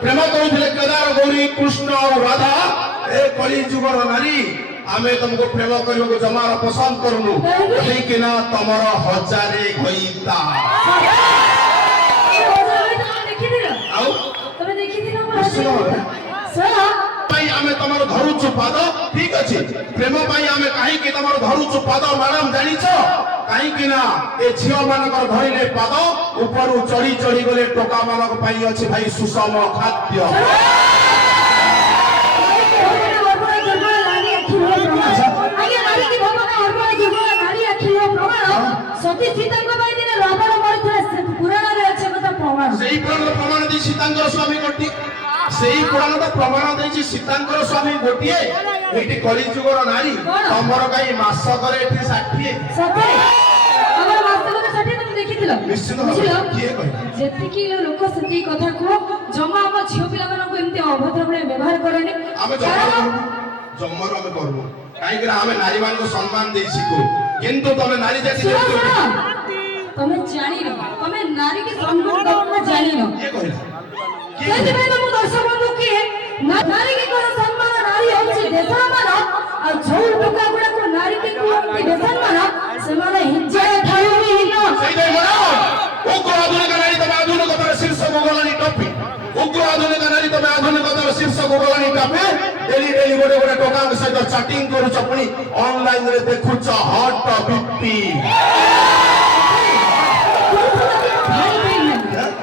प्रेम करुले केदार गौरी कृष्ण और राधा ए कली जुगर नारी आमे तुमको प्रेम करने को जमार पसंद करूनु लेकिन तमर हजारे गईता आउ तमे देखि दिनो भाई आमे तमर धरुछु पाद ठीक अछि प्रेम भाई आमे काहे कि तमर धरुछु पाद मैडम जानि छ काहे कि ना ए झियो मानकर धरिले पाद ऊपर चढ़ी चढ़ी गले टोका मानक पाई अछि भाई सुषम खाद्य आगे नारी की भगवान अर्पण जीवन नारी अखिलो प्रमाण सती सीताଙ୍କ ପାଇଁ ଦିନେ ରାବଣ ମରିଥିଲା ପୁରାଣରେ ଅଛି କଥା ପ୍ରମାଣ ସେଇ ପୁରାଣ ପ୍ରମାଣ ଦି ସୀତାଙ୍କର ସ୍ୱାମୀ ଗୋଟି ସେଇ ପୁରାଣ ତ ପ୍ରମାଣ ଦେଇଛି ସୀତାଙ୍କର ସ୍ୱାମୀ ଗୋଟିଏ ଏଠି କଳି ଯୁଗର ନାରୀ ତମର କାଇ ମାସକରେ ଏଠି 60 ସତେ ଆମର ମାସକରେ 60 তুমি ଦେଖିଥିଲ ନିଶ୍ଚିତ ଭାବରେ କିଏ କହିଲା ଯେତିକି ଲୋକ ସେତିକି କଥା କୁହ ଜମା ଆମ ଝିଅ ପିଲାମାନଙ୍କୁ ଏମିତି ଅଭଦ୍ର ଭଳି ବ୍ୟବହାର କରନି ଆମେ ଜମର ଆମେ କରବୁ କାହିଁକି ନା ଆମେ ନାରୀ ମାନଙ୍କୁ ସମ୍ମାନ ଦେଇ ଶିଖୁ କିନ୍ତୁ ତମେ ନାରୀ ଜାତି ତମେ ଜାଣିନ ତମେ ନାରୀ କି ସମ୍ମାନ ଦବା ଜାଣିନ କିଏ କହିଲା ସେଥିପାଇଁ ତମ ଦର୍ଶକ ବନ୍ଧୁ କିଏ ନାରୀ କି କଣ ସମ୍ମାନ ନାରୀ ହେଉଛି ଦେଶମାନ ଆଉ ଯୋଉ ଟୁକା ଗୁଡାକୁ ନାରୀ କି କୁହନ୍ତି ଦେଶମାନ ସେମାନେ ହିଂସାରେ ଠାରୁନି ହୀନ ସେଇଟାই ବଡ଼ ଉଗ୍ର ଆଧୁନିକ ନାରୀ ତମେ ଆଧୁନିକତାର ଶୀର୍ଷକୁ ଗଲାଣି ଟପି उग्र आधुनिक नारी तमे आधुनिकतार शीर्षक गलानी टापे डेली डेली गोटे गोटे टोकांक सहित चैटिंग करूछ पुनी ऑनलाइन रे देखुछ हॉट बीपी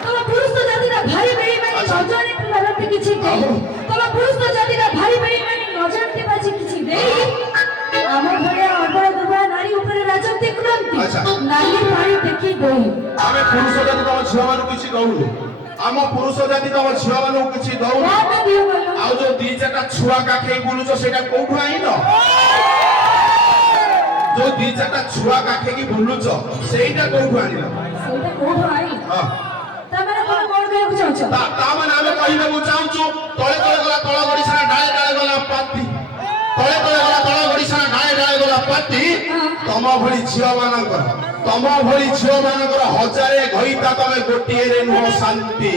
तम पुरुष जातिरा भारी बेईमानी नजरे प्रवृत्ति किछि देई तम पुरुष जातिरा भारी बेईमानी नजरते बाजी किछि देई हमर घरे अडर दुबा नारी ऊपर राजत्व करंती नारी पानी देखि देई आमे पुरुष जाति तम छिया मानु किछि कहू आम पुरुष जाति तम झियो मानु किछि दउ आ जो दी चारटा छुआ काखे बुलुछ सेटा कोठु आइल जो दी चारटा छुआ काखे की बुलुछ सेटा कोठु आइल सेटा कोठु आइल हां तमरे कोन कहू चाहछ ता माने आमे कहिबे मु चाहूछु तळे तळे गला तळ गडिसना डाळे डाळे गला पाती तळे तळे गला तळ गडिसना डाळे डाळे गला पाती तम भଳି झियो मानकर तम भଳି झियो मानकर हजारे घईता तमे गोटिए रे नुह शांति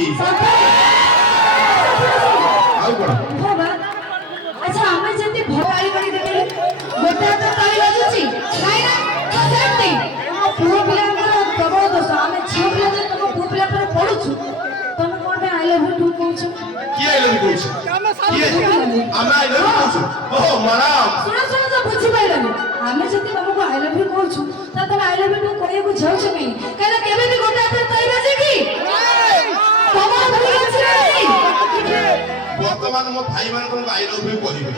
आउ कोन बाबा अच्छा हमें जति भगाई करी देले गोटे तो ताली बाजुची नाही ना सेफ्टी पुओ पिलांकर प्रबल दोष हमें झियो पिला जे तुम पुओ पिला पर पडुछु तमे कोन पे आई लव यू तू कहू की आई लव यू कहू की हम आई लव यू कहू ओ मैडम सुनो सुनो तो बुझी पाइलनी हमें जति तुमको आई लव यू कहू त तमे आई लव यू कहै को जाउ छ नहीं कहला केबे भी गोटे हाथ ताली बाजे की तमा धरि अछि वर्तमान मो भाई मान को आई लव यू कहबे